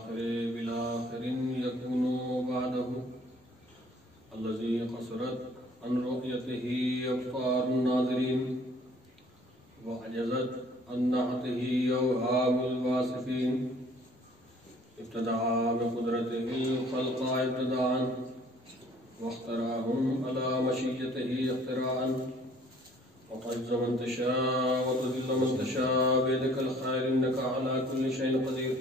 الآخر بالآخر يكون بعده الذي قصرت عن رؤيته أبصار الناظرين وعجزت عن نعته أوهام الواصفين ابتدع بقدرته الخلق ابتداءً واخترعهم على مشيته اختراعًا وتعز من تشاء وتذل من تشاء بيدك الخير إنك على كل شيء قدير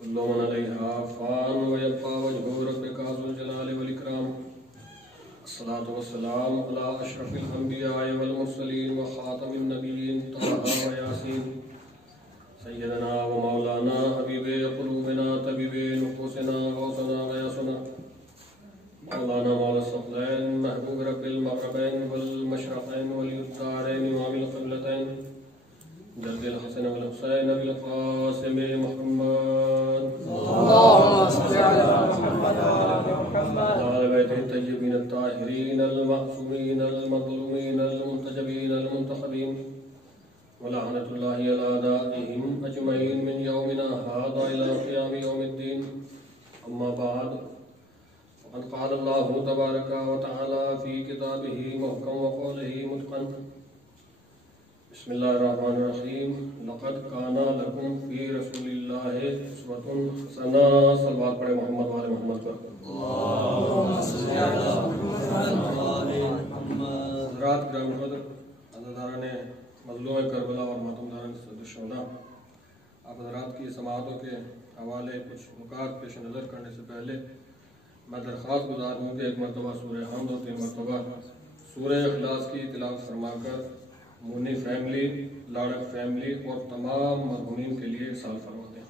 كل من عليها فان ويبقى وجه ربك ذو الجلال والإكرام الصلاة والسلام على أشرف الأنبياء والمرسلين وخاتم النبيين طه وياسين سيدنا ومولانا حبيب قلوبنا طبيب نفوسنا غوثنا غياثنا مولانا مولا الثقلين محبوب رب المغربين والمشرقين واليسارين إمام القبلتين جد الحسن والحسين بالقاسم محمد اللهم صل على محمد وعلى محمد وعلى بيته الطيبين الطاهرين المعصومين المظلومين المنتجبين المنتخبين ولعنة الله على أعدائهم أجمعين من يومنا هذا إلى قيام يوم الدين أما بعد وقد قال الله تبارك وتعالى في كتابه محكم وقوله متقن بسم الله الرحمن الرحيم لقد كان لكم في رسول الله أسوة حسنة صلوات پڑھے محمد وعلى محمد پر اللهم صل على محمد وعلى محمد حضرات گرامی قدر عزاداران مظلوم کربلا اور ماتمداران شہداء آپ حضرات کی سماعتوں کے حوالے کچھ نکات پیش نظر کرنے سے پہلے میں درخواست گزار ہوں کہ ایک مرتبہ سورہ حمد اور 3 مرتبہ سورہ اخلاص کی تلاوت فرما کر مونی فیملی، لاڑک فیملی اور تمام مرحومین کے لیے سال فرما دیں۔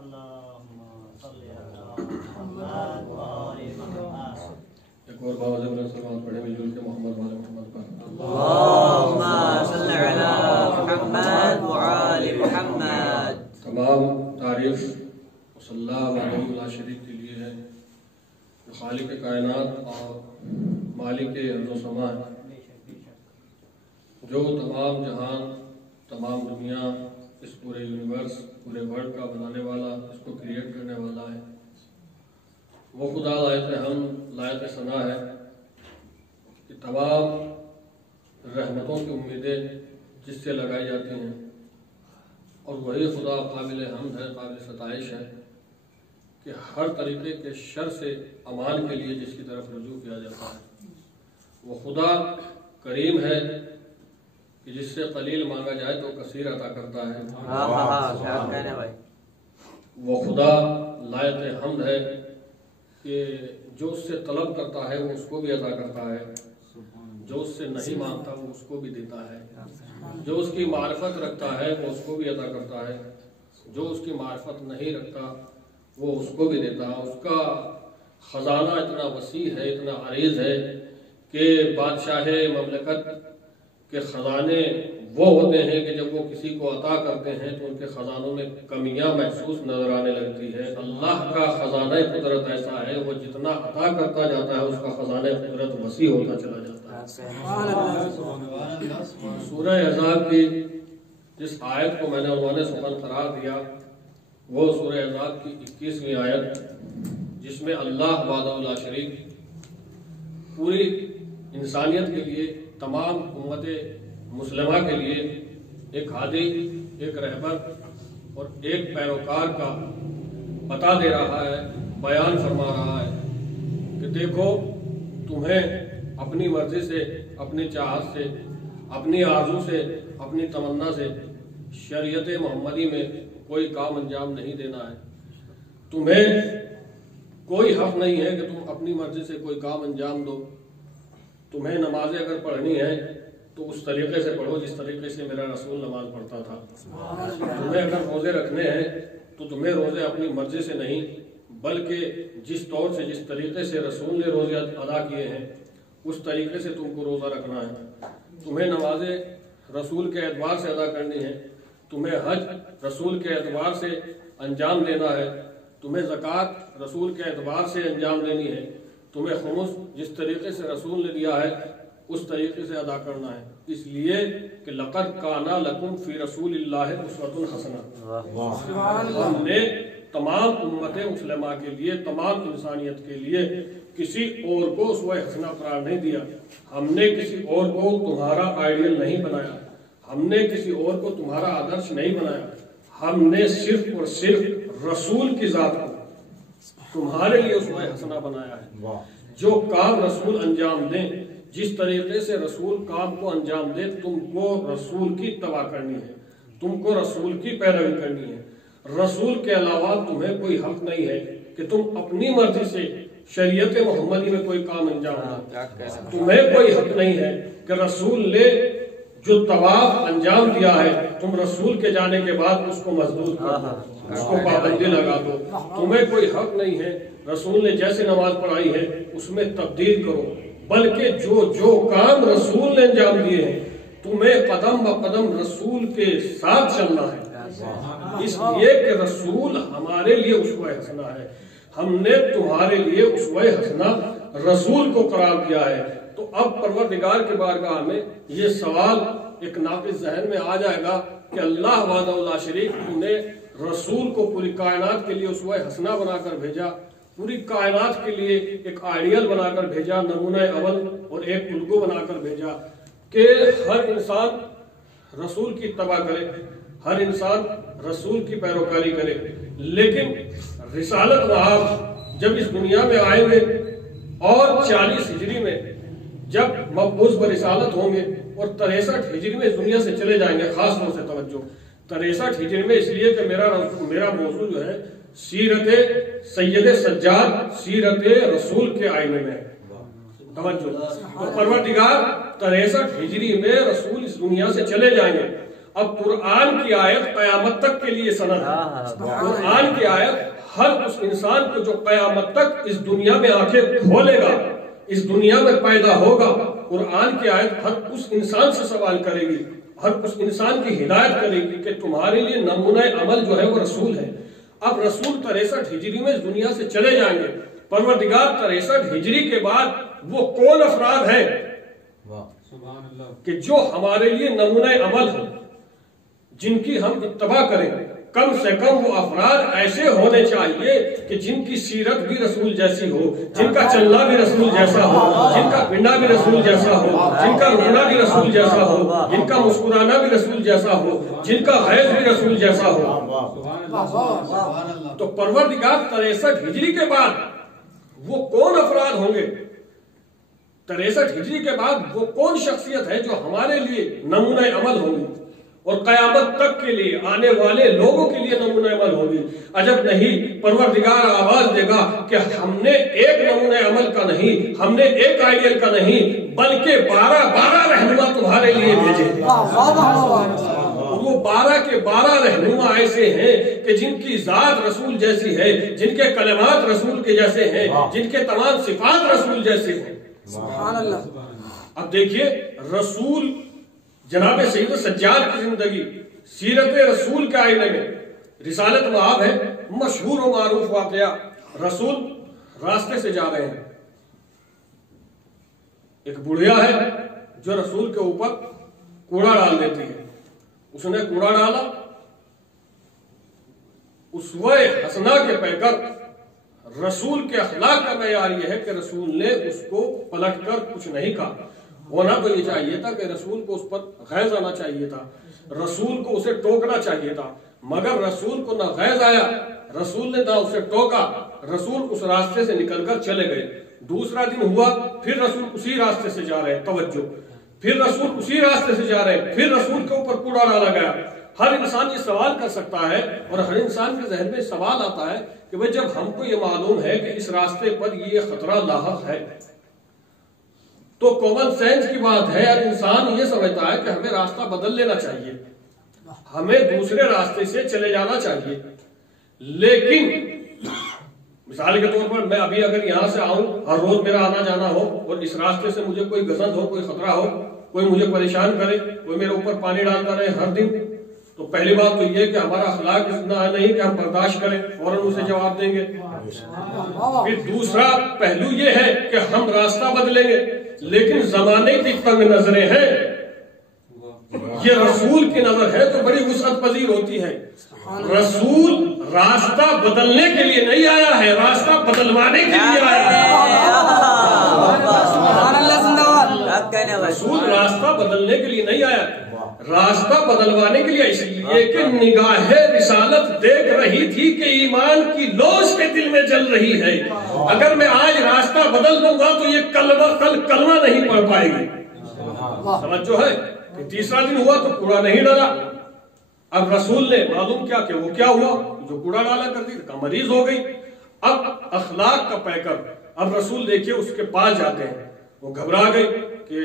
اللهم صل على محمد وعلى محمد ایک اور باوجہ بلند صلوات پڑھیں مل جل کے محمد وعلى محمد پر اللهم صل على محمد وعلى محمد تمام تعریف صلی اللہ علیہ لا شریک کے لیے ہے جو خالق کائنات اور مالک ارض و سما ہے، جو تمام جہان، تمام دنیا، اس پورے یونیورس، پورے ورلڈ کا بنانے والا، اس کو کریٹ کرنے والا ہے۔ وہ خدا لائق حمد، لائق ثنا ہے کہ تمام رحمتوں کی امیدیں جس سے لگائی جاتی ہیں، اور وہی خدا قابل حمد ہے، قابل ستائش ہے کہ ہر طریقے کے شر سے امان کے لیے جس کی طرف رجوع کیا جاتا ہے۔ وہ خدا کریم ہے کہ جس سے قلیل مانگا جائے تو کثیر عطا کرتا ہے۔ وہ خدا لائق حمد ہے کہ جو اس سے طلب کرتا ہے وہ اس کو بھی عطا کرتا ہے، جو اس سے نہیں مانگتا وہ اس کو بھی دیتا ہے، جو اس کی معرفت رکھتا ہے وہ اس کو بھی عطا کرتا ہے، جو اس کی معرفت نہیں رکھتا وہ اس کو بھی دیتا ہے۔ اس کا خزانہ اتنا وسیع ہے، اتنا عریض ہے کہ بادشاہ مملکت کے خزانے وہ ہوتے ہیں کہ جب وہ کسی کو عطا کرتے ہیں تو ان کے خزانوں میں کمیاں محسوس نظر آنے لگتی ہے۔ اللہ کا خزانہ قدرت ایسا ہے، وہ جتنا عطا کرتا جاتا ہے اس کا خزانہ قدرت وسیع ہوتا چلا جاتا ہے۔ سورہ احزاب کی جس آیت کو میں نے عنوان سخن قرار دیا وہ سورہ احزاب کی 21ویں آیت، جس میں اللہ وحدہ لا شریک پوری انسانیت کے لیے، تمام امت مسلمہ کے لیے ایک ہادی، ایک رہبر اور ایک پیروکار کا بتا دے رہا ہے، بیان فرما رہا ہے کہ دیکھو تمہیں اپنی مرضی سے، اپنی چاہت سے، اپنی آرزو سے، اپنی تمنا سے شریعت محمدی میں کوئی کام انجام نہیں دینا ہے۔ تمہیں کوئی حق نہیں ہے کہ تم اپنی مرضی سے کوئی کام انجام دو۔ تمہیں نمازیں اگر پڑھنی ہے تو اس طریقے سے پڑھو جس طریقے سے میرا رسول نماز پڑھتا تھا۔ تمہیں اگر روزے رکھنے ہیں تو تمہیں روزے اپنی مرضی سے نہیں بلکہ جس طور سے جس طریقے سے رسول نے روزے ادا کیے ہیں اس طریقے سے تم کو روزہ رکھنا ہے. تمہیں نمازیں رسول کے اعتبار سے ادا کرنی ہے, تمہیں حج رسول کے اعتبار سے انجام دینا ہے, تمہیں زکوٰۃ رسول کے اعتبار سے انجام دینی ہے, تمہیں خمس جس طریقے سے رسول نے دیا ہے اس طریقے سے ادا کرنا ہے. اس لیے کہ لقد کان لکم فی رسول اللہ اسوۃ حسنہ, ہم نے تمام امت مسلمہ کے لیے, تمام انسانیت کے لیے کسی اور کو اسوہ حسنہ قرار نہیں دیا. ہم نے کسی اور کو تمہارا آئیڈیل نہیں بنایا, ہم نے کسی اور کو تمہارا آدرش نہیں بنایا. ہم نے صرف اور صرف رسول کی ذات کو تمہارے لیے اسوہ حسنہ بنایا ہے. جو کام رسول انجام دیں, جس طریقے سے رسول کام کو انجام دے, تم کو رسول کی اتباع کرنی ہے, تم کو رسول کی پیروی کرنی ہے. رسول کے علاوہ تمہیں کوئی حق نہیں ہے کہ تم اپنی مرضی سے شریعت محمدی میں کوئی کام انجام دو. تمہیں کوئی حق نہیں ہے کہ رسول نے جو طواف انجام دیا ہے تم رسول کے جانے کے بعد اس کو مزدور کرو, اس کو پابندی لگا دو. تمہیں کوئی حق نہیں ہے رسول نے جیسے نماز پڑھائی ہے اس میں تبدیل کرو, بلکہ جو کام رسول نے انجام دیے ہیں تمہیں قدم بہ قدم رسول کے ساتھ چلنا ہے. اس لیے کہ رسول ہمارے لیے اسوہ حسنہ ہے, ہم نے تمہارے لیے اسوہ حسنہ رسول کو قرار دیا ہے. تو اب پروردگار کے بارگاہ میں یہ سوال ایک ناقص ذہن میں آ جائے گا کہ اللہ وحدہ لا شریک نے رسول کو پوری کائنات کے لیے اسوہ حسنہ بنا کر بھیجا, پوری کائنات کے لیے ایک آئیڈیل بنا کر بھیجا, نمونہ اول اور ایک الگو بنا کر بھیجا کہ ہر انسان رسول کی اتباع کرے, ہر انسان رسول کی پیروکاری کرے. لیکن رسالت مآب جب اس دنیا میں آئیں گے اور 40 ہجری میں جب مبعوث برسالت ہوں گے اور 63 ہجری میں اس دنیا سے چلے جائیں گے, خاص طور سے توجہ 63 ہجری میں, اس لیے کہ میرا موضوع جو ہے سیرت سید سجاد, سیرت رسول کے آئینے میں توجہ. تو پروردگار 63 ہجری میں رسول اس دنیا سے چلے جائیں گے. اب قرآن کی آیت قیامت تک کے لیے سند ہے. قرآن کی آیت ہر اس انسان کو جو قیامت تک اس دنیا میں آنکھیں کھولے گا, اس دنیا میں پیدا ہوگا, قرآن کی آیت ہر اس انسان سے سوال کرے گی, ہر اس انسان کی ہدایت کرے گی کہ تمہارے لیے نمونہ عمل جو ہے وہ رسول ہے. اب رسول 63 ہجری میں اس دنیا سے چلے جائیں گے. پروردگار 63 ہجری کے بعد وہ کون افراد ہیں کہ جو ہمارے لیے نمونہ عمل ہو, جن کی ہم اتباع کریں. کم سے کم وہ افراد ایسے ہونے چاہیے کہ جن کی سیرت بھی رسول جیسی ہو, جن کا چلنا بھی رسول جیسا ہو, جن کا پڑھنا بھی رسول جیسا ہو, جن کا رونا بھی رسول جیسا ہو, جن کا مسکرانا بھی رسول جیسا ہو, جن کا حیض بھی رسول جیسا ہو. تو پروردگار 63 ہجری کے بعد وہ کون افراد ہوں گے, 63 ہجری کے بعد وہ کون شخصیت ہے جو ہمارے لیے نمونہ عمل ہوگی اور قیامت تک کے لیے آنے والے لوگوں کے لیے نمونہ عمل ہوگی. عجب نہیں, پروردگار آواز دے گا کہ ہم نے ایک نمونہ عمل کا نہیں, ہم نے ایک آئیڈیل کا نہیں, بلکہ 12 رہنما تمہارے لیے بھیجے. وہ 12 کے 12 رہنما ایسے ہیں کہ جن کی ذات رسول جیسی ہے, جن کے کلمات رسول کے جیسے ہیں, جن کے تمام صفات رسول جیسے ہیں. سبحان اللہ. اب دیکھیے رسول جناب سید سجاد کی زندگی سیرت رسول کے آئینے میں رسالت مآب ہے. مشہور و معروف واقعہ, رسول راستے سے جا رہے ہیں, ایک بڑھیا ہے جو رسول کے اوپر کوڑا ڈال دیتی ہے. اس نے کوڑا ڈالا, اسوہ حسنہ کے پیکر رسول کے اخلاق کا معیار یہ ہے کہ رسول نے اس کو پلٹ کر کچھ نہیں کہا. ہونا تو یہ چاہیے تھا کہ رسول کو اس پر غیظ آنا چاہیے تھا, رسول کو اسے ٹوکنا چاہیے تھا, مگر رسول کو نہ غیظ آیا, رسول نے نہ اسے ٹوکا, رسول اس راستے سے نکل کر چلے گئے. دوسرا دن ہوا, پھر رسول اسی راستے سے جا رہے ہیں, توجہ, پھر رسول اسی راستے سے جا رہے ہیں, پھر رسول کے اوپر کوڑا ڈالا گیا. ہر انسان یہ سوال کر سکتا ہے اور ہر انسان کے ذہن میں سوال آتا ہے کہ بھئی جب ہم کو یہ معلوم ہے کہ اس راستے پر یہ خطرہ لاحق ہے تو کامن سینس کی بات ہے, ہر انسان یہ سمجھتا ہے کہ ہمیں راستہ بدل لینا چاہیے. ہمیں دوسرے راستے سے چلے جانا چاہیے، لیکن مثال کے طور پر میں ابھی اگر یہاں سے آؤں، ہر روز میرا آنا جانا ہو، اور اس راستے سے مجھے کوئی گزند ہو، کوئی خطرہ ہو، کوئی مجھے پریشان کرے، کوئی میرے اوپر پانی ڈالتا رہے ہر دن، تو پہلی بات تو یہ کہ ہمارا اخلاق اتنا نہیں کہ ہم برداشت کریں، فوراً اسے جواب دیں گے۔ پھر دوسرا پہلو یہ ہے کہ ہم راستہ بدلیں گے، لیکن زمانے کی تنگ نظریں ہیں، یہ رسول کی نظر ہے تو بڑی وسعت پذیر ہوتی ہے۔ رسول راستہ بدلنے کے لیے نہیں آیا ہے، راستہ بدلوانے کے لیے آیا ہے۔ رسول راستہ بدلنے کے لیے نہیں آیا، راستہ بدلوانے کے لیے، اس لیے کہ نگاہ رسالت دیکھ رہی تھی کہ ایمان کی لو اس کے دل میں جل رہی ہے۔ اگر میں آج راستہ بدل دوں گا تو یہ کل کلمہ نہیں پڑھ پائے گی۔ سمجھو ہے کہ تیسرا دن ہوا تو کوڑا نہیں ڈالا۔ اب رسول نے معلوم کیا کہ وہ کیا ہوا، جو کوڑا ڈالا کرتی تھی مریض ہو گئی۔ اب اخلاق کا پیکر، اب رسول دیکھیے اس کے پاس جاتے ہیں، وہ گھبرا گئی کہ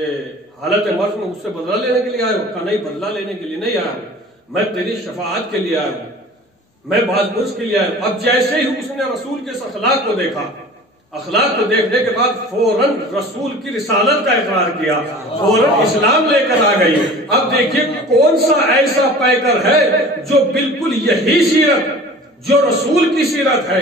حالت مرض میں اس سے بدلہ لینے کے لیے آئے ہو؟ کہا نہیں، بدلہ لینے کے لیے نہیں آیا ہوں، میں تیری شفاعت کے لیے آیا ہوں، میں باز پرس کے لیے آیا ہوں۔ اب جیسے ہی اس نے رسول کے اس اخلاق کو دیکھا، اخلاق کو دیکھنے کے بعد فوراً رسول کی رسالت کا اقرار کیا، فوراً اسلام لے کر آ گئی۔ اب دیکھیے کون سا ایسا پیکر ہے جو بالکل یہی سیرت جو رسول کی سیرت ہے،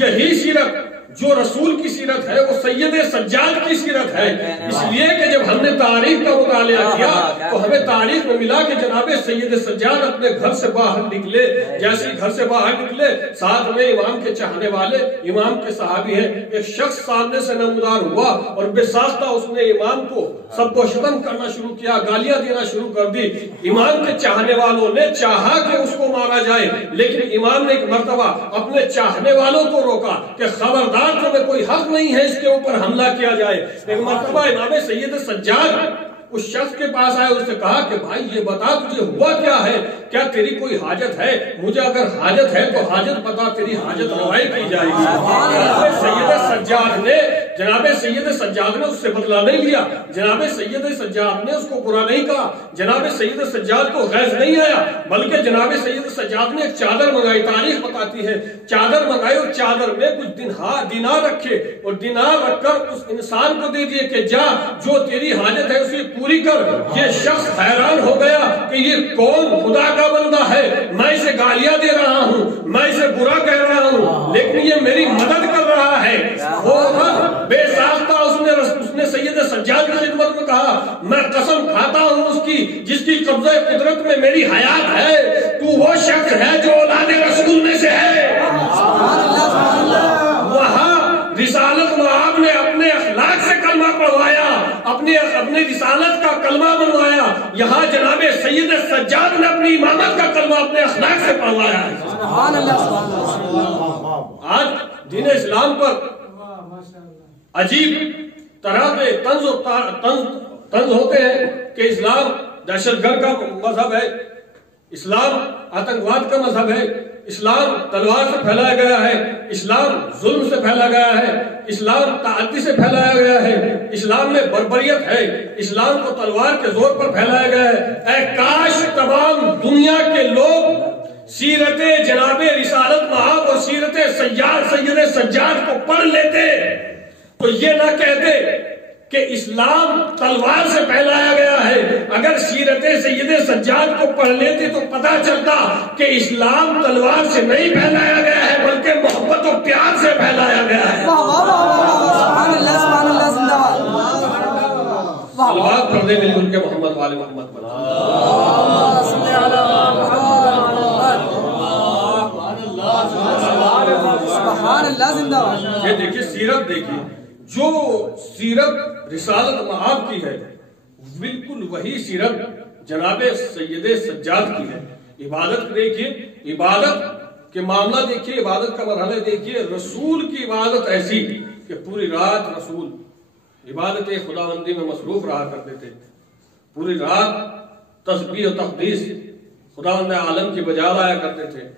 یہی سیرت جو رسول کی سیرت ہے، وہ سید سجاد کی سیرت ہے۔ اس لیے کہ جب ہم نے تاریخ کا مطالعہ کیا تو ہمیں تاریخ میں ملا کہ جناب سید سجاد اپنے گھر سے باہر نکلے، جیسے ہی گھر سے باہر نکلے ساتھ میں امام کے چاہنے والے، امام کے صحابی ہیں، ایک شخص سامنے سے نمودار ہوا اور بے ساختہ اس نے امام کو سب کو شتم کرنا شروع کیا، گالیاں دینا شروع کر دی۔ امام کے چاہنے والوں نے چاہا کہ اس کو مارا جائے، لیکن امام نے ایک مرتبہ اپنے چاہنے والوں کو روکا کہ خبردار تمہیں کوئی حق نہیں ہے اس کے اوپر حملہ کیا جائے۔ ایک مرتبہ امام سید سجاد اس شخص کے پاس آئے، اس سے کہا کہ بھائی یہ بتا تجھے ہوا کیا ہے، کیا تیری کوئی حاجت ہے؟ مجھے اگر حاجت ہے تو حاجت بتا، تیری حاجت روائی کی جائے گی۔ جناب سید سجاد نے اس سے بدلہ نہیں لیا، جناب سید سجاد نے اس کو برا نہیں کہا، جناب سید سجاد کو غیظ نہیں آیا، بلکہ جناب سید سجاد نے ایک چادر منگائی۔ تاریخ بتاتی ہے چادر منگائی اور چادر میں کچھ دینار رکھے اور دینار رکھ کر اس انسان کو دے دیے کہ جا جو تیری حاجت ہے اسے پوری کر۔ یہ شخص حیران ہو گیا کہ یہ کون خدا کا بندہ ہے، میں اسے گالیاں دے رہا ہوں، میں اسے برا کہہ رہا ہوں، لیکن یہ میری مدد کر رہا ہے۔ بے ساختہ اس نے سید سجاد کی خدمت میں کہا میں قسم کھاتا ہوں اس کی جس کی قبضہ قدرت میں میری حیات ہے، تو وہ شخص ہے جو اولاد رسول میں سے ہے۔ وہاں رسالت مآب نے اپنے اخلاق سے کلمہ پڑھوایا، اپنے رسالت کا کلمہ بنوایا۔ یہاں جناب سید سجاد نے اپنی امامت کا کلمہ اپنے اخلاق سے پڑھوایا ہے۔ آج دین اسلام پر عجیب طرح کے طنز ہوتے ہیں کہ اسلام دہشت گرد کا مذہب ہے، اسلام آتنکواد کا مذہب ہے، اسلام تلوار سے پھیلایا گیا ہے، اسلام ظلم سے پھیلا گیا ہے، اسلام تعدی سے پھیلایا گیا ہے، اسلام میں بربریت ہے، اسلام کو تلوار کے زور پر پھیلایا گیا ہے۔ اے کاش تمام دنیا کے لوگ سیرت جناب رسالت مآب اور سیرت سید سجاد کو پڑھ لیتے تو یہ نہ کہتے کہ اسلام تلوار سے پھیلایا گیا ہے۔ اگر سیرت سید سجاد کو پڑھ لیتے تو پتہ چلتا کہ اسلام تلوار سے نہیں پھیلایا گیا ہے بلکہ محبت و پیار سے پھیلایا گیا ہے۔ صلوات پڑھ دیں مل کے محمد والے محمد یہ دیکھیے سیرت، دیکھیے جو سیرت رسالت مآب کی ہے بالکل وہی سیرت جناب سید سجاد کی ہے۔ عبادت دیکھیے، عبادت کے معاملہ دیکھیے، عبادت کا مرحلہ دیکھیے۔ رسول کی عبادت ایسی کہ پوری رات رسول عبادت خداوندی میں مصروف رہا کرتے تھے، پوری رات تسبیح و تقدیس خداوند عالم کی بجا لایا کرتے تھے،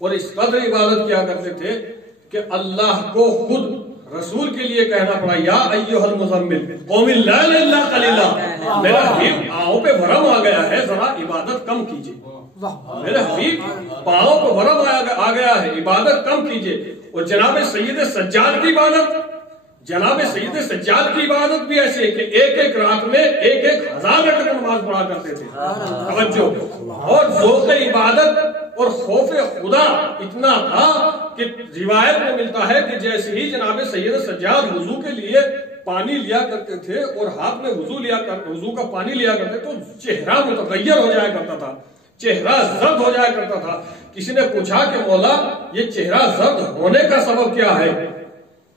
اور اس قدر عبادت کیا کرتے تھے کہ اللہ کو خود رسول کے لیے کہنا پڑا یا ایھا المزمل قم اللیل الا قلیلا، میرا حبیب آؤ پاؤں پہ ورم آ گیا ہے، ذرا عبادت کم کیجیے۔ میرے حبیب پاؤں پہ ورم آ گیا ہے، عبادت کم کیجیے۔ اور جناب سید سجاد کی عبادت، جناب سید سجاد کی عبادت بھی ایسی ہے کہ ایک ایک رات میں 1000 رکعت نماز پڑھا کرتے تھے۔ توجہ، اور ذوق عبادت اور خوف خدا اتنا تھا کہ روایت میں ملتا ہے کہ جیسے ہی جناب سید سجاد وضو کے لیے پانی لیا کرتے تھے اور ہاتھ میں وضو کا پانی لیا کرتے تو چہرہ متغیر ہو جایا کرتا تھا، چہرہ زرد ہو جایا کرتا تھا۔ کسی نے پوچھا کہ مولا یہ چہرہ زرد ہونے کا سبب کیا ہے؟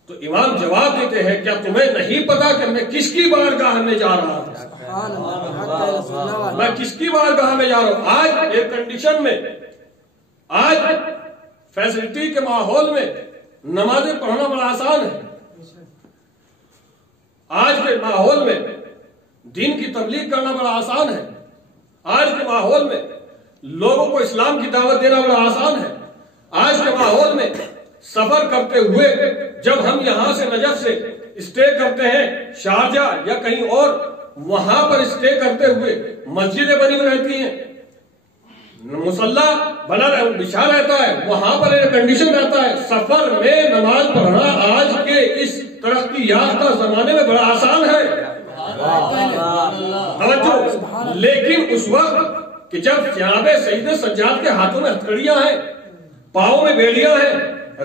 تو امام جواب دیتے ہیں کیا تمہیں نہیں پتا کہ میں کس کی بارگاہ میں جا رہا ہوں؟ میں کس کی بارگاہ میں جا رہا ہوں؟ آج ایئر کنڈیشن میں، آج فیسلٹی کے ماحول میں نمازیں پڑھنا بڑا آسان ہے۔ آج کے ماحول میں دین کی تبلیغ کرنا بڑا آسان ہے۔ آج کے ماحول میں لوگوں کو اسلام کی دعوت دینا بڑا آسان ہے۔ آج کے ماحول میں سفر کرتے ہوئے جب ہم یہاں سے نجف سے اسٹے کرتے ہیں شارجہ یا کہیں اور، وہاں پر اسٹے کرتے ہوئے مسجدیں بنی ہوئی رہتی ہیں، مصلی بچھا رہتا ہے، وہاں پر ایئر کنڈیشن رہتا ہے۔ سفر میں نماز پڑھنا آج کے اس ترقی یافتہ زمانے میں بڑا آسان ہے۔ توجہ، لیکن اس وقت کہ جب جناب سید سجاد کے ہاتھوں میں ہتھکڑیاں ہیں، پاؤں میں بیڑیاں ہیں،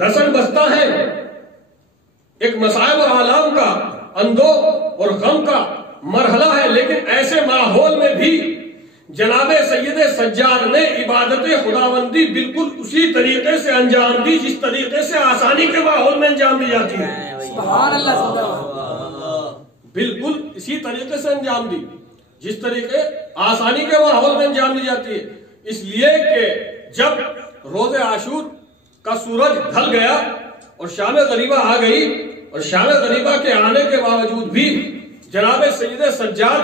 رسن بستہ ہیں، ایک مصائب و آلام کا، اندوہ اور غم کا مرحلہ ہے، لیکن ایسے ماحول میں بھی جناب سید سجاد نے عبادت خداوندی بالکل اسی طریقے سے انجام دی جس طریقے سے آسانی کے ماحول میں انجام دی جاتی ہے۔ سبحان اللہ، بالکل اسی طریقے سے انجام دی جس طریقے آسانی کے ماحول میں انجام دی جاتی ہے۔ اس لیے کہ جب روز عاشور کا سورج ڈھل گیا اور شام غریبہ آ گئی، اور شام غریبہ کے آنے کے باوجود بھی جناب سید سجاد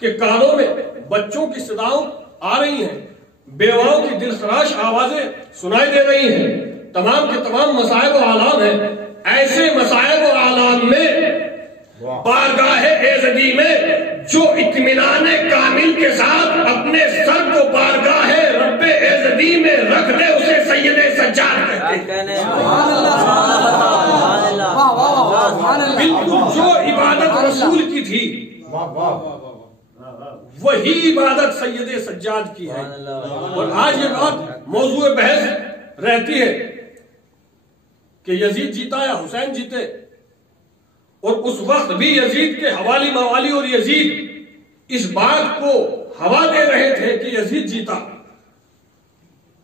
کے کانوں میں بچوں کی صداؤں آ رہی ہیں، بیواؤں کی دلخراش آوازیں سنائی دے رہی ہیں، تمام کے تمام مصائب و آلام ہیں۔ ایسے مصائب و آلام میں بارگاہ ایزدی میں جو اطمینان کامل کے ساتھ اپنے سر کو بارگاہ رب ایزدی میں رکھ دے اسے سید سجاد کہتے ہیں۔ بالکل جو عبادت رسول کی تھی وہی عبادت سید سجاد کی ہے۔ اور آج یہ بات موضوع بحث رہتی ہے کہ یزید جیتا یا حسین جیتے، اور اس وقت بھی یزید کے حوالی موالی اور یزید اس بات کو ہوا دے رہے تھے کہ یزید جیتا،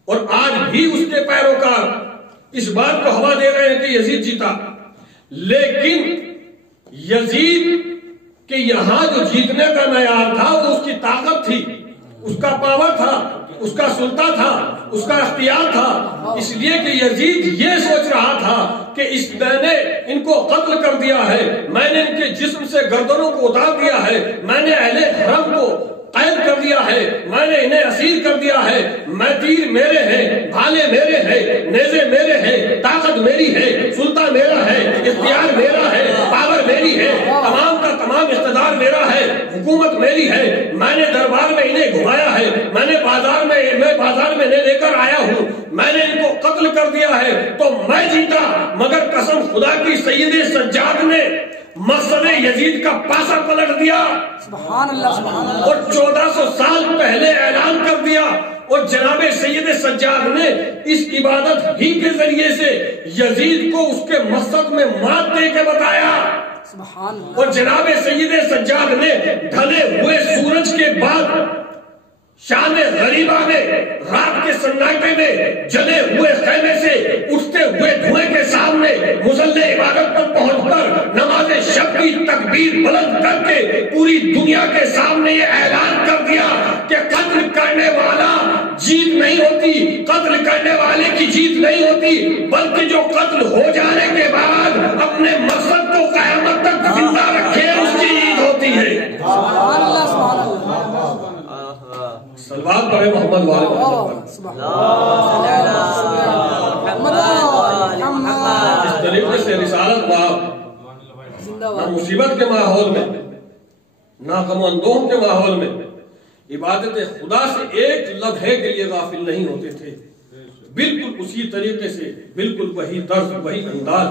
اور آج بھی اس کے پیروکار اس بات کو ہوا دے رہے ہیں کہ یزید جیتا۔ لیکن یزید کہ یہاں جو جیتنے کا معیار تھا وہ اس کی طاقت تھی، اس کا پاور تھا، اس کا سلطہ تھا، اس کا اختیار تھا۔ اس لیے کہ یزید یہ سوچ رہا تھا کہ میں نے ان کو قتل کر دیا ہے، میں نے ان کے جسم سے گردنوں کو اتار دیا ہے، میں نے اہل حرم کو قید کر دیا ہے، میں نے انہیں اسیر کر دیا ہے، میں تیر میرے ہیں، بھالے میرے ہیں، نیزے میرے ہیں، طاقت میری ہے، سلطہ میرا ہے، اختیار میرا ہے، پاور میری ہے، تمام کا تمام اقتدار میرا ہے، حکومت میری ہے، میں نے دربار میں انہیں گھمایا ہے، میں بازار میں انہیں لے کر آیا ہوں، میں نے ان کو قتل کر دیا ہے، تو میں جیتا۔ مگر قسم خدا کی سید سجاد نے مسئلہ یزید کا پاسا پلٹ دیا، سبحان اللہ، سبحان اللہ، اور 1400 سال پہلے اعلان کر دیا، اور جناب سید سجاد نے اس عبادت ہی کے ذریعے سے یزید کو اس کے مقصد میں مات دے کے بتایا۔ سبحان اللہ، اور جناب سید سجاد نے ڈھلے ہوئے سورج کے بعد شام غریبہ میں رات کے سناٹے میں جلے ہوئے خیمے سے اٹھتے ہوئے دھوئیں کے سامنے مصلی عبادت پر پہنچ کر نماز شب کی تکبیر بلند کر کے پوری دنیا کے سامنے یہ اعلان کر دیا کہ قتل کرنے والا جیت نہیں ہوتی، قتل کرنے والے کی جیت نہیں ہوتی، بلکہ جو قتل ہو جانے کے بعد اپنے مقصد کو قیامت تک زندہ رکھے اس کی جیت ہوتی ہے۔ سبحان اللہ، سبحان اللہ، صلوات پڑھے محمد والے محمد۔ اس طریقے سے رسالت باب نہ مصیبت کے ماحول میں، نہ غم و اندوہ کے ماحول میں، عبادت خدا سے ایک لمحے کے لیے غافل نہیں ہوتے تھے. بالکل اسی طریقے سے، بالکل وہی طرز، وہی انداز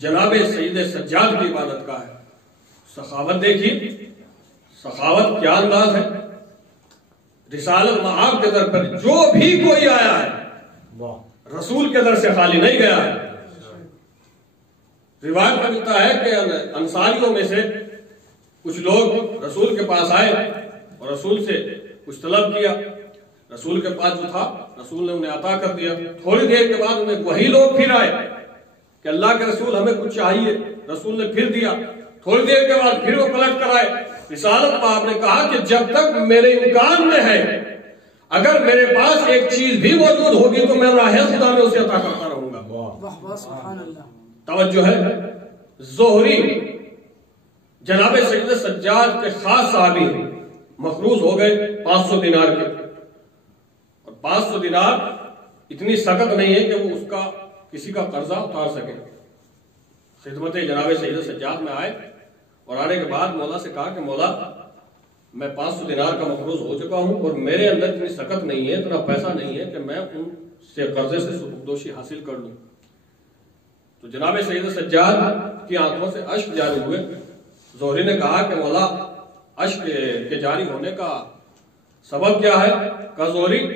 جناب سید سجاد کی عبادت کا ہے. سخاوت دیکھیے، سخاوت کیا انداز ہے. رسالت معاب کے در پر جو بھی کوئی آیا ہے رسول کے در سے خالی نہیں گیا ہے. روایت میں ملتا ہے کہ انصاریوں میں سے کچھ لوگ رسول کے پاس آئے اور رسول سے کچھ طلب کیا. رسول کے پاس جو تھا رسول نے انہیں عطا کر دیا. تھوڑی دیر کے بعد انہیں وہی لوگ پھر آئے کہ اللہ کے رسول ہمیں کچھ چاہیے. رسول نے پھر دیا. تھوڑی دیر کے بعد پھر وہ پلٹ کر آئے. رسالت پاک نے کہا کہ جب تک میرے امکان میں ہے، اگر میرے پاس ایک چیز بھی موجود ہوگی تو میں راہ خدا میں اسے عطا کرتا رہوں گا. سبحان اللہ. توجہ ہے. زہری جناب سید سجاد کے خاص صحابی مقروض ہو گئے 500 دینار کے. اور 500 دینار اتنی سخت نہیں ہے کہ وہ اس کا کسی کا قرضہ اتار سکے. خدمت جناب سید سجاد میں آئے اور آنے کے بعد مولا سے کہا کہ مولا میں 500 دینار کا مقروض ہو چکا ہوں اور میرے اندر اتنی سخت نہیں ہے، اتنا پیسہ نہیں ہے کہ میں ان سے قرضے سے سبکدوشی حاصل کر لوں. تو جناب سید سجاد کی آنکھوں سے اشک جاری ہوئے. زہری نے کہا کہ مولا اشک کے جاری ہونے کا سبب کیا ہے؟ کہا زہری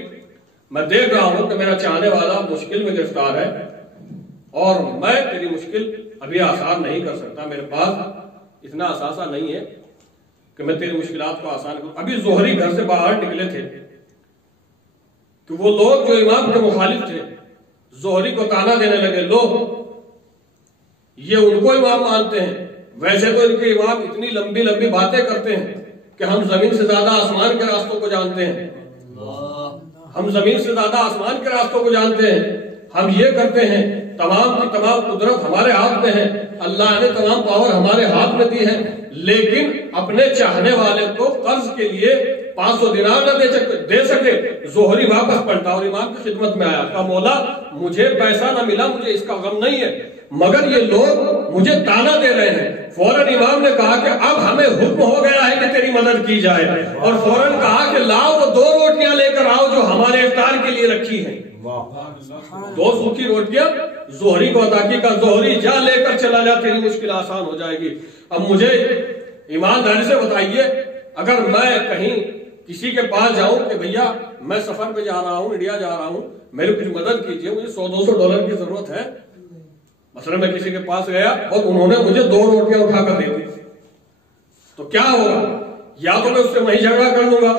میں دیکھ رہا ہوں کہ میرا چاہنے والا مشکل میں گرفتار ہے اور میں تیری مشکل ابھی آسان نہیں کر سکتا. میرے پاس اتنا اثاثہ نہیں ہے کہ میں تیری مشکلات کو آسان کروں. ابھی زہری گھر سے باہر نکلے تھے کہ وہ لوگ جو امام کے مخالف تھے زہری کو تانا دینے لگے، لو یہ ان کو امام مانتے ہیں، ویسے تو ان کے امام اتنی لمبی لمبی باتیں کرتے ہیں کہ ہم زمین سے زیادہ آسمان کے راستوں کو جانتے ہیں، ہم زمین سے زیادہ آسمان کے راستوں کو جانتے ہیں، ہم یہ کرتے ہیں، تمام کی تمام قدرت ہمارے ہاتھ میں ہے، اللہ نے تمام پاور ہمارے ہاتھ میں دی ہے، لیکن اپنے چاہنے والے کو قرض کے لیے 500 دینار نہ دے سکے. زہری واپس پلٹا اور امام کی خدمت میں آیا. کہا مولا مجھے پیسہ نہ ملا، مجھے اس کا غم نہیں ہے، مگر یہ لوگ مجھے تانا دے رہے ہیں. فوراً امام نے کہا کہ اب ہمیں حکم ہو گیا ہے کہ تیری مدد کی جائے، اور فوراً کہا کہ لاؤ وہ 2 روٹیاں لے کر آؤ جو ہمارے افطار کے لیے رکھی ہیں. 2 سوکھی روٹیاں زہری کو عطا کی. کہا زہری جا لے کر چلا جا، تیری مشکل آسان ہو جائے گی. اب مجھے ایمانداری سے بتائیے، اگر میں کہیں کسی کے پاس جاؤں کہ بھیا میں سفر پہ جا رہا ہوں، انڈیا جا رہا ہوں، میری کچھ مدد کیجئے، مجھے $100-200 کی ضرورت ہے. مثلا میں کسی کے پاس گیا اور انہوں نے مجھے 2 روٹیاں اٹھا کر دے دی، تو کیا ہوگا؟ یا تو میں اس سے وہیں جھگڑا کر دوں گا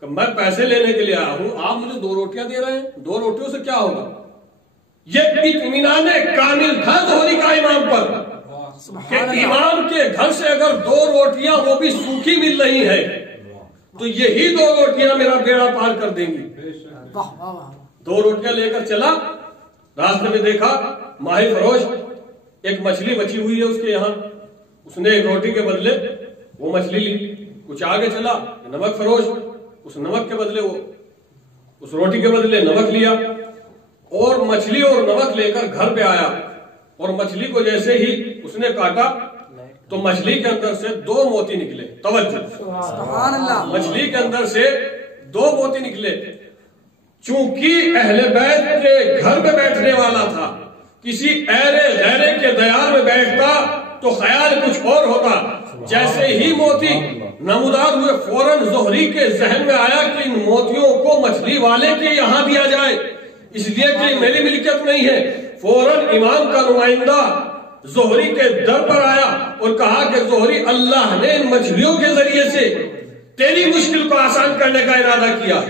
کہ میں پیسے لینے کے لیے آیا ہوں، آپ مجھے 2 روٹیاں دے رہے ہیں، 2 روٹیوں سے کیا ہوگا؟ یہ اطمینان کامل تھا زہری کا امام پر کہ امام کے گھر سے اگر 2 روٹیاں وہ بھی سوکھی مل رہی ہیں تو یہی 2 روٹیاں میرا بیڑا پار کر دیں گی. 2 روٹیاں لے کر چلا. راستے میں دیکھا ماہی فروش ایک مچھلی بچی ہوئی ہے اس کے یہاں، اس نے 1 روٹی کے بدلے وہ مچھلی لی. کچھ آگے چلا نمک فروش، اس نمک کے بدلے وہ اس روٹی کے بدلے نمک لیا اور مچھلی اور نمک لے کر گھر پہ آیا. اور مچھلی کو جیسے ہی اس نے کاٹا تو مچھلی کے اندر سے 2 موتی نکلے. توجہ، سبحان اللہ. مچھلی کے اندر سے 2 موتی نکلے. چونکہ اہل بیت کے گھر میں بیٹھنے والا تھا، کسی ایرے غیرے کے دیار میں بیٹھتا تو خیال کچھ اور ہوتا. جیسے ہی موتی نمودار ہوئے فوراً زہری کے ذہن میں آیا کہ ان موتیوں کو مچھلی والے کے یہاں دیا جائے، اس لیے کہ میری ملکیت نہیں ہے. فوراً امام کا نمائندہ زہری کے در پر آیا اور کہا کہ زہری اللہ نے ان مچھلیوں کے ذریعے سے تیری مشکل کو آسان کرنے کا ارادہ کیا.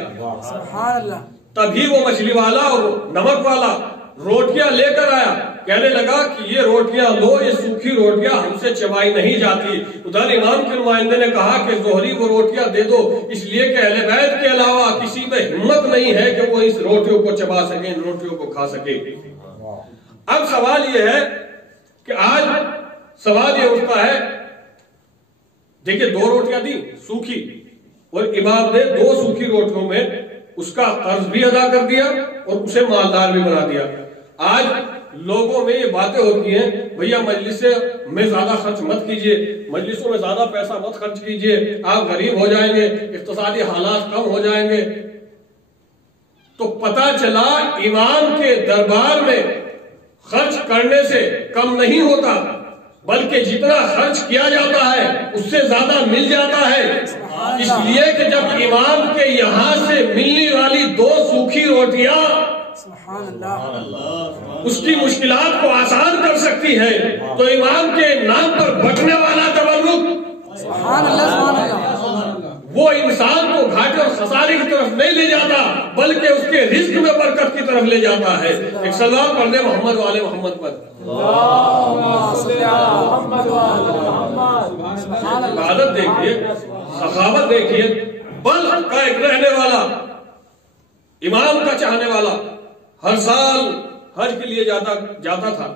سبحان اللہ. تبھی وہ مچھلی والا اور نمک والا روٹیاں لے کر آیا. کہنے لگا کہ یہ روٹیاں لو، یہ سوکھی روٹیاں ہم سے چبائی نہیں جاتی. ادھر امام کے نمائندے نے کہا کہ زہری وہ روٹیاں دے دو، اس لیے کہ اہل بیت کے علاوہ کسی میں ہمت نہیں ہے کہ وہ اس روٹیوں کو چبا سکے، ان روٹیوں کو کھا سکے. اب سوال یہ ہے کہ آج سوال یہ اٹھتا ہے، دیکھیں 2 روٹیاں دی سوکھی اور امام نے 2 سوکھی روٹیوں میں اس کا قرض بھی ادا کر دیا اور اسے مالدار بھی بنا دیا. آج لوگوں میں یہ باتیں ہوتی ہیں بھیا مجلس میں زیادہ خرچ مت کیجئے، مجلسوں میں زیادہ پیسہ مت خرچ کیجئے، آپ غریب ہو جائیں گے، اقتصادی حالات کم ہو جائیں گے۔ تو پتہ چلا امام کے دربار میں خرچ کرنے سے کم نہیں ہوتا، بلکہ جتنا خرچ کیا جاتا ہے اس سے زیادہ مل جاتا ہے۔ اس لیے کہ جب امام کے یہاں سے ملنے والی 2 سوکھی روٹیاں اس کی مشکلات کو آسان کر سکتی ہے، تو امام کے نام پر بٹنے والا تبرک وہ انسان کو گھاٹے اور خسارے کی طرف نہیں لے جاتا، بلکہ اس کے رزق میں برکت کی طرف لے جاتا ہے۔ ایک صلوات پڑھ دیں محمد والے محمد پر۔ عبادت دیکھیے، سخاوت دیکھیے، بلخ کا ایک رہنے والا، امام کا چاہنے والا، ہر سال حج کے لیے جاتا تھا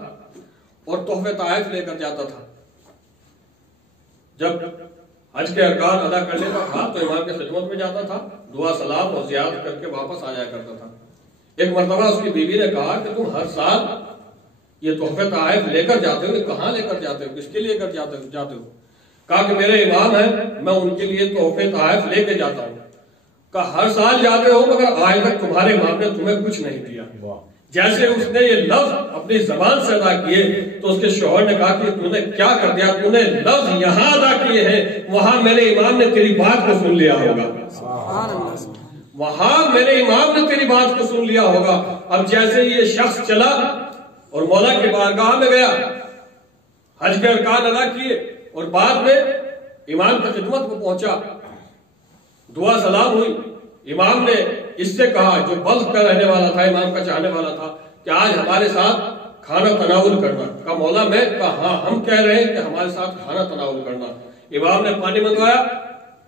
اور تحفے تحائف لے کر جاتا تھا۔ جب حج کے ارکان ادا کر لیتا تھا تو امام کے خدمت میں جاتا تھا، دعا سلام اور زیارت کر کے واپس آ جایا کرتا تھا۔ ایک مرتبہ اس کی بیوی نے کہا کہ تم ہر سال یہ تحفے تحائف لے کر جاتے ہو، کہاں لے کر جاتے ہو، کس کے لیے جاتے ہو؟ کہا کہ میرے امام ہیں، میں ان کے لیے تحفے تحائف لے کے جاتا ہوں۔ کہا ہر سال جاتے ہو مگر آج تک تمہارے امام نے تمہیں کچھ نہیں دیا۔ جیسے اس نے یہ لفظ اپنی زبان سے ادا کیے تو اس کے شوہر نے کہا کہ تو نے کیا کر دیا، تو نے لفظ یہاں ادا کیے ہیں، وہاں میرے امام نے تیری بات کو سن لیا ہوگا، وہاں میرے امام نے تیری بات کو سن لیا ہوگا۔ اب جیسے یہ شخص چلا اور مولا کے بارگاہ میں گیا، حج کے ارکان ادا کیے اور بعد میں امام کی خدمت کو پہنچا، دعا سلام ہوئی، امام نے اس سے کہا جو بلخ کا رہنے والا تھا، امام کا چاہنے والا تھا، کہ آج ہمارے ساتھ کھانا تناول کرنا۔ کہا مولا میں؟ کہا ہاں ہم کہہ رہے ہیں کہ ہمارے ساتھ کھانا تناول کرنا۔ امام نے پانی منگوایا،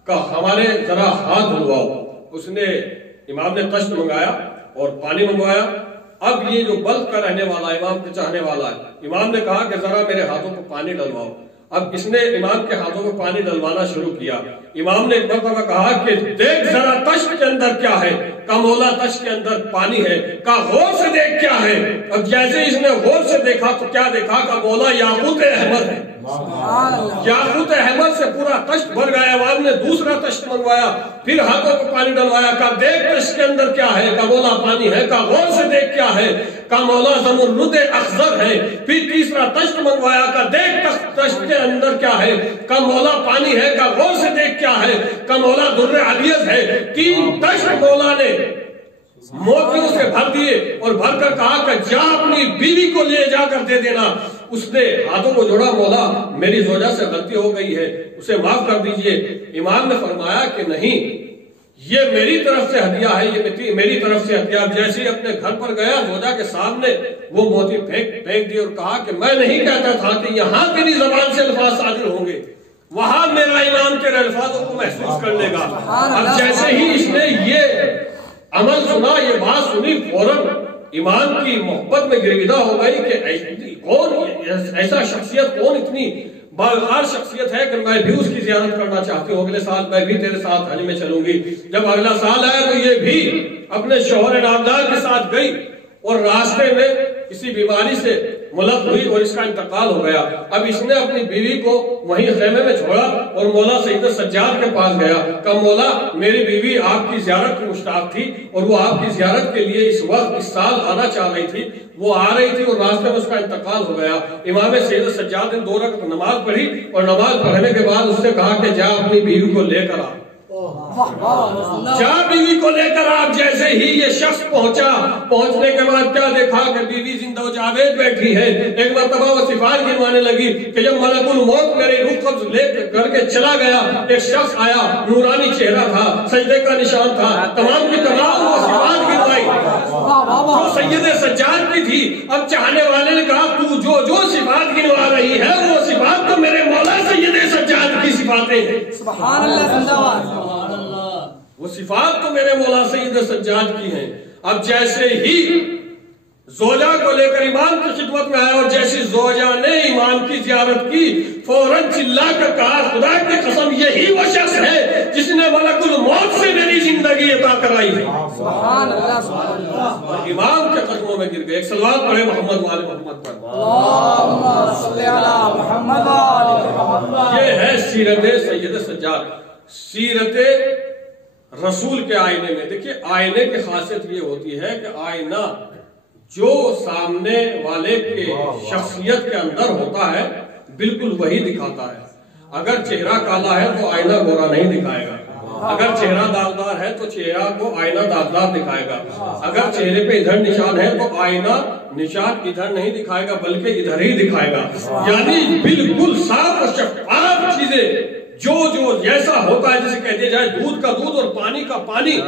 کہا ہمارے ذرا ہاتھ دھلواؤ۔ اس نے امام نے تشت منگایا اور پانی منگوایا۔ اب یہ جو بلخ کا رہنے والا امام کے چاہنے والا ہے، امام نے کہا کہ ذرا میرے ہاتھوں کو پانی ڈلواؤ۔ اب اس نے امام کے ہاتھوں کو پانی ڈلوانا شروع کیا۔ امام نے ایک مرتبہ کہا کہ دیکھ ذرا تشت کے اندر کیا ہے؟ کہا مولا تشت کے اندر پانی ہے۔ کہا غور سے دیکھ کیا ہے؟ اب جیسے اس نے غور سے دیکھا تو کیا دیکھا؟ کہا مولا یاقوت احمر ہے۔ یاقوت احمر سے پورا تشت بھر گیا۔ امام نے دوسرا تشت منگوایا، پھر ہاتھوں کو پانی ڈلوایا۔ کہا دیکھ تشت کے اندر کیا ہے؟ کہا مولا پانی ہے۔ کہا غور سے دیکھ کیا ہے؟ کہا مولا زمرد اخضر ہے۔ پھر تیسرا تشت منگوایا، کہا دیکھ تشت کے اندر کیا ہے؟ کہا مولا پانی ہے۔ کہا غور سے دیکھ کیا ہے؟ کہا مولا در علیض ہے۔ 3 تشت مولا نے موتیوں سے بھر دیے اور بھر کر کہا کہ جا اپنی بیوی کو لے جا کر دے دینا۔ اس نے ہاتھوں کو جوڑا، مولا میری زوجہ سے غلطی ہو گئی ہے، اسے معاف کر دیجئے۔ امام نے فرمایا کہ نہیں، یہ میری طرف سے ہدیہ ہے، یہ میری طرف سے ہدیہ۔ جیسے ہی اپنے گھر پر گیا، زوجہ کے سامنے وہ موتی پھینک دی اور کہا کہ میں نہیں کہتا تھا کہ یہاں تیری زبان سے الفاظ صادر ہوں گے، وہاں میرا امام کے الفاظوں کو محسوس کر لے گا۔ اب جیسے ہی اس نے یہ عمل سنا، یہ بات سنی، فوراً ایمان کی محبت میں گرویدہ ہو گئی کہ کون ایسا شخصیت، کون اتنی باوقار شخصیت ہے کہ میں بھی اس کی زیارت کرنا چاہتی ہوں، اگلے سال میں بھی تیرے ساتھ حج میں چلوں گی۔ جب اگلا سال آیا تو یہ بھی اپنے شوہر نامدار کے ساتھ گئی اور راستے میں کسی بیماری سے ملق ہوئی اور اس کا انتقال ہو گیا۔ اب اس نے اپنی بیوی کو وہیں خیمے میں چھوڑا اور مولا سید سجاد کے پاس گیا۔ کہا مولا میری بیوی آپ کی زیارت کی مشتاق تھی اور وہ آپ کی زیارت کے لیے اس وقت اس سال آنا چاہ رہی تھی، وہ آ رہی تھی اور راستے میں اس کا انتقال ہو گیا۔ امام سید سجاد نے 2 رکعت نماز پڑھی اور نماز پڑھنے کے بعد اس سے کہا کہ جا اپنی بیوی کو لے کر آ، جا بیوی کو لے کر آپ۔ جیسے ہی یہ شخص پہنچنے کے بعد کیا دیکھا کہ بیوی زندہ و جاوید بیٹھی ہے۔ ایک مرتبہ وہ صفات گنوانے لگی کہ جب ملک الموت میرے روح قبض لے کر کے چلا گیا، ایک شخص آیا، نورانی چہرہ تھا، سجدے کا نشان تھا، تمام کی تمام وہ صفات گنوائی جو سید سجاد کی تھی۔ اب چاہنے والے نے کہا تو جو صفات گنوا رہی ہے وہ صفات تو میرے مولا سید سجاد کی صفاتیں ہیں۔ سبحان اللہ، زندہ باد، وہ صفات تو میرے مولا سید سجاد کی ہیں۔ اب جیسے ہی زوجہ کو لے کر امام کی خدمت میں آیا اور جیسی زوجہ نے امام کی زیارت کی فوراً چلا کر کہا خدا کی قسم یہی وہ شخص ہے جس نے ملک الموت سے میری زندگی عطا کرائی ہے. سبحان اللہ سبحان اللہ. اور امام کے قدموں میں گر گئے. ایک صلوات پڑھے محمد وآل محمد پر. اللہم صلی علی محمد وآل محمد. یہ ہے سیرت سید سجاد، سیرت رسول کے آئینے میں. دیکھیے آئینے کی خاصیت یہ ہوتی ہے کہ آئینہ جو سامنے والے کے شخصیت کے اندر ہوتا ہے بالکل وہی دکھاتا ہے. اگر چہرہ کالا ہے تو آئینہ گورا نہیں دکھائے گا، اگر چہرہ داغدار ہے تو چہرہ کو آئینہ داغدار دکھائے گا، اگر چہرے پہ ادھر نشان ہے تو آئینہ نشان ادھر نہیں دکھائے گا بلکہ ادھر ہی دکھائے گا. یعنی بالکل صاف اور شفاف چیزیں جو جیسا ہوتا ہے، جسے کہتے جائے دودھ کا دودھ اور پانی کا پانی،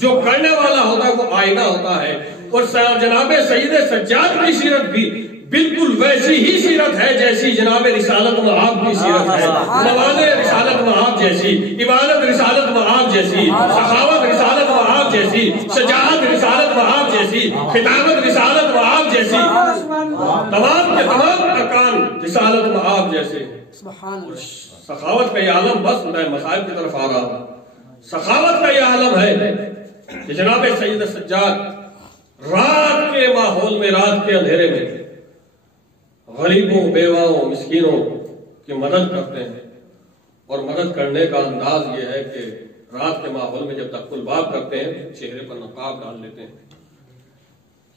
جو کرنے والا ہوتا ہے وہ آئینہ ہوتا ہے. اور جناب سید سجاد کی سیرت بھی بالکل ویسی ہی سیرت ہے جیسی جناب رسالت مآب کی سیرت ہے. نماز رسالت مآب جیسی، عبادت رسالت مآب جیسی، سخاوت رسالت مآب جیسی، شجاعت رسالت مآب جیسی، خطابت رسالت مآب جیسی، تمام کے تمام ارکان رسالت مآب جیسے. سخاوت کا یہ عالم، بس میں مسائل کی طرف آ رہا ہوں. سخاوت کا یہ عالم ہے کہ جناب سید سجاد رات کے ماحول میں، رات کے اندھیرے میں غریبوں، بیواؤں، مسکینوں کی مدد کرتے ہیں. اور مدد کرنے کا انداز یہ ہے کہ رات کے ماحول میں جب تک الباب کرتے ہیں چہرے پر نقاب ڈال لیتے ہیں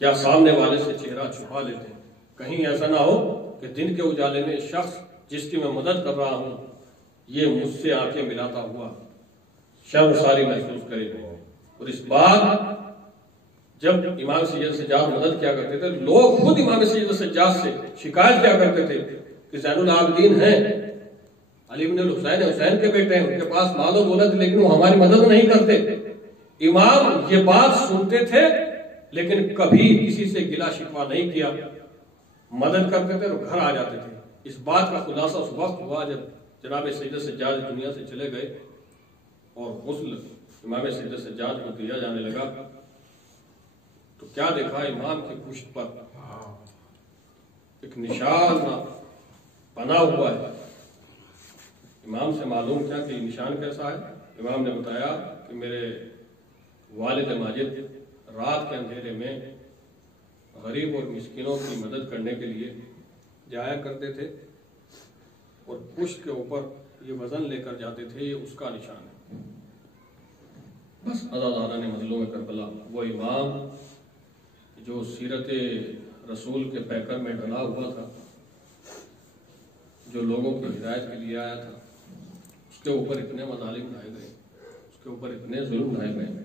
یا سامنے والے سے چہرہ چھپا لیتے ہیں. کہیں ایسا نہ ہو کہ دن کے اجالے میں شخص جس کی میں مدد کر رہا ہوں یہ مجھ سے آنکھیں ملاتا ہوا شرمساری محسوس کرے. اور اس بات جب امام سید سجاد مدد کیا کرتے تھے، لوگ خود امام سید سجاد سے شکایت کیا کرتے تھے کہ زین العابدین ہیں، علی بن الحسین حسین کے بیٹے ہیں، ان کے پاس مال و دولت، لیکن وہ ہماری مدد نہیں کرتے. امام یہ بات سنتے تھے لیکن کبھی کسی سے گلہ شکوہ نہیں کیا، مدد کرتے تھے اور گھر آ جاتے تھے. اس بات کا خلاصہ اس وقت ہوا جب جناب سید سجاد دنیا سے چلے گئے اور غسل امام سید سجاد کو دیا جانے لگا تو کیا دیکھا؟ امام کی پشت پر ایک نشان بنا ہوا ہے. امام سے معلوم کیا کہ یہ نشان کیسا ہے؟ امام نے بتایا کہ میرے والد ماجد رات کے اندھیرے میں غریب اور مسکینوں کی مدد کرنے کے لیے جایا کرتے تھے اور پشت کے اوپر یہ وزن لے کر جاتے تھے، یہ اس کا نشان ہے. بس عزاداران مظلوم کربلا، وہ امام جو سیرت رسول کے پیکر میں ڈلا ہوا تھا، جو لوگوں کی ہدایت کے لیے آیا تھا، اس کے اوپر اتنے مظالم ڈھائے گئے، اس کے اوپر اتنے ظلم ڈھائے گئے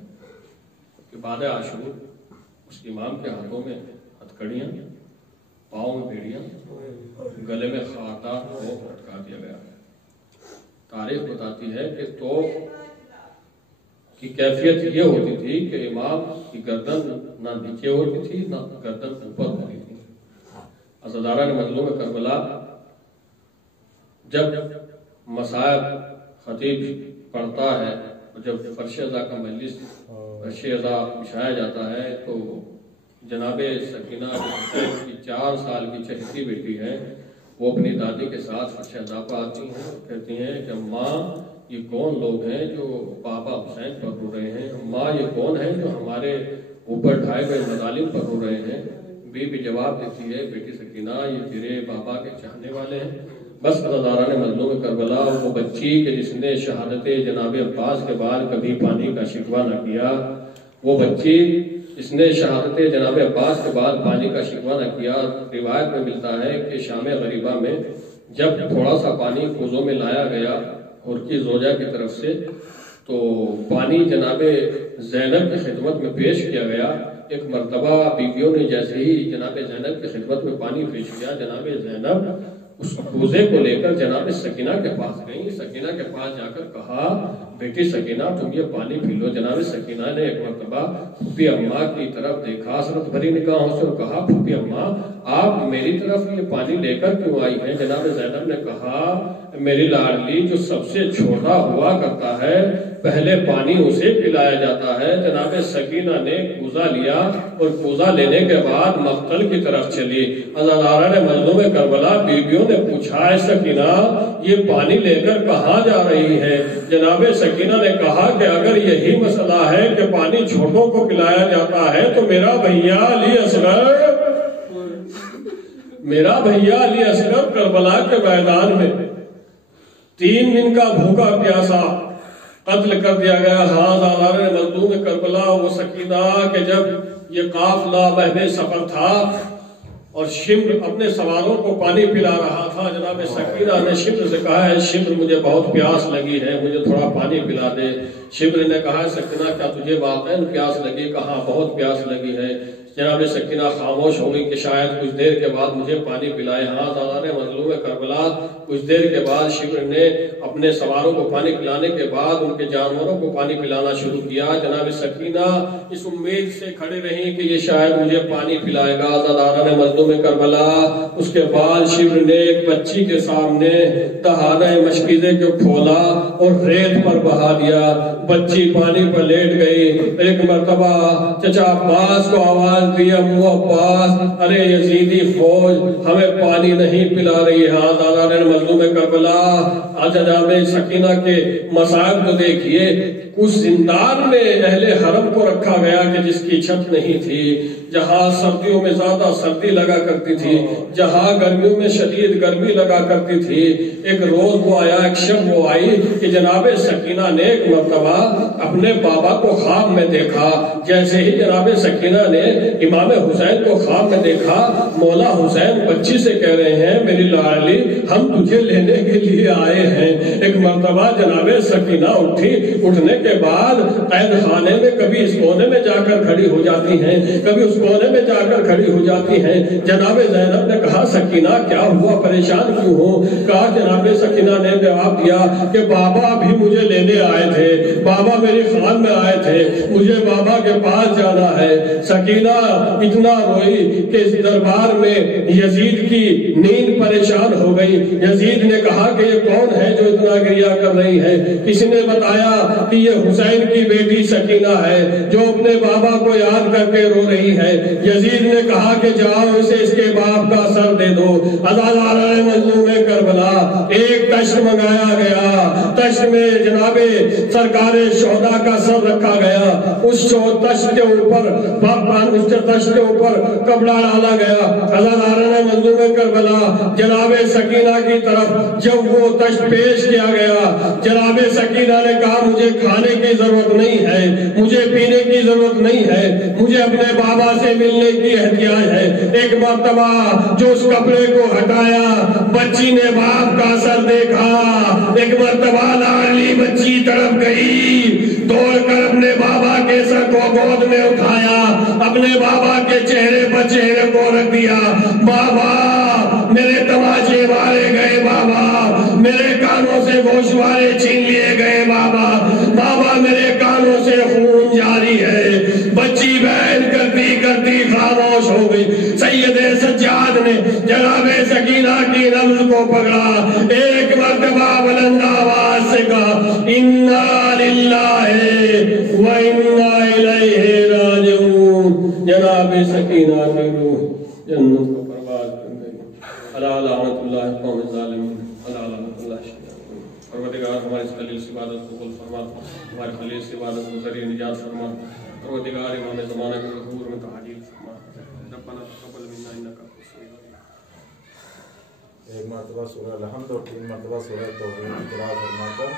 کہ بعد عاشور اس امام کے ہاتھوں میں ہتھکڑیاں، پاؤں میں بیڑیاں، گلے میں خاتہ کو لٹکا دیا گیا. تاریخ بتاتی ہے کہ تو کی کیفیت یہ ہوتی تھی کہ امام کی گردن نہ نیچے ہوتی تھی نہ گردن اوپر ہوتی تھی. عزاداران مظلوم کربلا جب مصائب خطیب پڑھتا ہے اور جب فرش ازا کا مجلس فرش ازا بچھایا جاتا ہے تو جناب سکینہ کی 4 سال کی چہتی بیٹی ہے، وہ اپنی دادی کے ساتھ فرش ازا پر آتی ہیں، کہتی ہیں کہ ماں یہ کون لوگ ہیں جو پاپا حسین پر رو رہے ہیں؟ ماں یہ کون ہیں جو ہمارے اوپر ڈھائے گئے مظالم پر رو رہے ہیں؟ بی بی جواب دیتی ہے، بیٹی سکینہ یہ تیرے پاپا کے چاہنے والے ہیں. بس عزاداران مظلوم کربلا، وہ بچی کہ جس نے شہادت جناب عباس کے بعد کبھی پانی کا شکوہ نہ کیا، وہ بچی جس نے شہادت جناب عباس کے بعد پانی کا شکوہ نہ کیا. روایت میں ملتا ہے کہ شام غریبہ میں جب تھوڑا سا پانی کوزوں میں لایا گیا اور کی زوجہ کی طرف سے تو پانی جناب زینب کی خدمت میں پیش کیا گیا. ایک مرتبہ بیویوں نے جیسے ہی جناب زینب کی خدمت میں پانی پیش کیا، جناب زینب اس کوزے کو لے کر جناب سکینہ کے پاس گئیں. سکینہ کے پاس جا کر کہا، بیٹی سکینہ تم یہ پانی پی لو. جناب سکینہ نے ایک مرتبہ پھپھی اماں کی طرف دیکھا حسرت بھری نگاہوں سے اور کہا، پھپھی اماں آپ میری طرف یہ پانی لے کر کیوں آئی ہیں؟ جناب زینب نے کہا میری لاڈلی جو سب سے چھوٹا ہوا کرتا ہے پہلے پانی اسے پلایا جاتا ہے۔ جناب سکینہ نے کوزہ لیا اور کوزہ لینے کے بعد مقتل کی طرف چلی۔ عزادارہ نے مظلوم کربلا بیویوں نے پوچھا ہے سکینہ یہ پانی لے کر کہاں جا رہی ہے؟ جناب سکینہ نے کہا کہ اگر یہی مسئلہ ہے کہ پانی چھوٹوں کو پلایا جاتا ہے تو میرا بھیا علی اصغر کربلا کے میدان میں 3 دن کا بھوکا پیاسا قتل کر دیا گیا۔ عزادارہ نے مظلوم کربلا وہ سکینہ کہ جب یہ قافلہ محو سفر تھا اور شمر اپنے سواروں کو پانی پلا رہا تھا، جناب سکینہ نے شمر سے کہا ہے شمر مجھے بہت پیاس لگی ہے، مجھے تھوڑا پانی پلا دے۔ شمر نے کہا سکینہ کیا تجھے واقعاً پیاس لگی؟ کہا بہت پیاس لگی ہے۔ جناب سکینہ خاموش ہو گئی کہ شاید کچھ دیر کے بعد مجھے پانی پلائے۔ عزادارہ مظلوم کربلا کچھ دیر کے بعد شمر نے اپنے سواروں کو پانی پلانے کے بعد ان کے جانوروں کو پانی پلانا شروع کیا۔ جناب سکینہ اس امید سے کھڑے رہی کہ یہ شاید مجھے پانی پلائے گا۔ عزادارہ مظلوم کربلا اس کے بعد شمر نے ایک بچی کے سامنے دہانہ مشکیزے کو کھولا اور ریت پر بہا دیا۔ بچی پانی پر لیٹ گئی۔ ایک مرتبہ چچا عباس کو آواز دیا، امو عباس ارے یزیدی فوج ہمیں پانی نہیں پلا رہی ہے۔ عزادارہ مظلوم کربلا جناب سکینہ کے مصائب کو دیکھیے، اس زندان میں اہل حرم کو رکھا گیا کہ جس کی چھت نہیں تھی، جہاں سردیوں میں زیادہ سردی لگا کرتی تھی، جہاں گرمیوں میں شدید گرمی لگا کرتی تھی۔ ایک روز وہ آیا، ایک شب وہ آئی کہ جناب سکینہ نے ایک مرتبہ اپنے بابا کو خواب میں دیکھا۔ جیسے ہی جناب سکینہ نے امام حسین کو خواب میں دیکھا، مولا حسین بچی سے کہہ رہے ہیں میری لاڈلی ہم تجھے لینے کے لیے آئے ہیں۔ ایک مرتبہ جناب سکینہ اٹھی، اٹھنے کے بعد قید خانے میں کبھی اس کونے میں جا کر کھڑی ہو جاتی ہیں، کبھی اس کونے میں جا کر کھڑی ہو جاتی ہیں۔ جناب زینب نے کہا سکینہ کیا ہوا، پریشان کیوں ہو؟ کہا جناب سکینہ نے جواب دیا کہ بابا بھی مجھے لینے آئے تھے، بابا میری خان میں آئے تھے، مجھے بابا کے پاس جانا ہے۔ سکینہ اتنا روئی کہ اس دربار میں یزید کی نیند پریشان ہو گئی۔ یزید نے کہا کہ یہ کون ہے جو اتنا گریہ کر رہی ہے؟ کسی نے بتایا کہ یہ حسین کی بیٹی سکینہ ہے جو اپنے بابا کو یاد کر کے رو رہی ہے۔ یزید نے کہا کہ جاؤ اسے اس کے باپ کا سر دے دو۔ عزادارہ مظلوم کربلا ایک تشت منگایا گیا، تشت میں جناب سرکار شہداء کا سر رکھا گیا، اس تشت کے اوپر کپڑا ڈالا گیا۔ عزادارہ مظلوم کربلا جناب سکینہ کی طرف جب وہ تشت پیش کیا گیا، جناب سکینہ نے کہا مجھے کھانے کی ضرورت نہیں ہے، مجھے پینے کی ضرورت نہیں ہے، مجھے اپنے بابا سے ملنے کی احتیاج ہے۔ ایک مرتبہ جو اس کپڑے کو ہٹایا، بچی نے باپ کا سر دیکھا۔ ایک مرتبہ لاڈلی بچی تڑپ گئی، دوڑ کر اپنے بابا کے سر کو گود میں اٹھایا، اپنے بابا کے چہرے پر چہرے کو رکھ دیا۔ بابا میرے تماچے مارے گئے، بابا میرے کانوں سے گوشوارے چھین لیے گئے، بابا میرے کانوں سے خون جاری ہے۔ بچی بہن کرتی کرتی خاموش ہو گئی۔ سید سجاد نے جناب سکینہ کی نبض کو پکڑا، ایک مرتبہ بلند آواز سے کہا انا للہ و انا الیہ راجعون۔ جناب سکینہ کی روح جنت کو پرواز کر گئی۔ الا لعنت اللہ قوم الظالمین، الا لعنت اللہ شیطان۔ پروردگار ہمارے اس خلیل سے عبادت کو قبول فرما، ہمارے خلیل سے عبادت کو ذریعہ نجات فرما۔ پروردگار امام زمانہ کے ظہور میں تعجیل فرما۔ ربنا تقبل منا انک انت السمیع العلیم۔ ایک مرتبہ سورہ الحمد اور 3 مرتبہ سورہ توحید کی قرأت فرما کر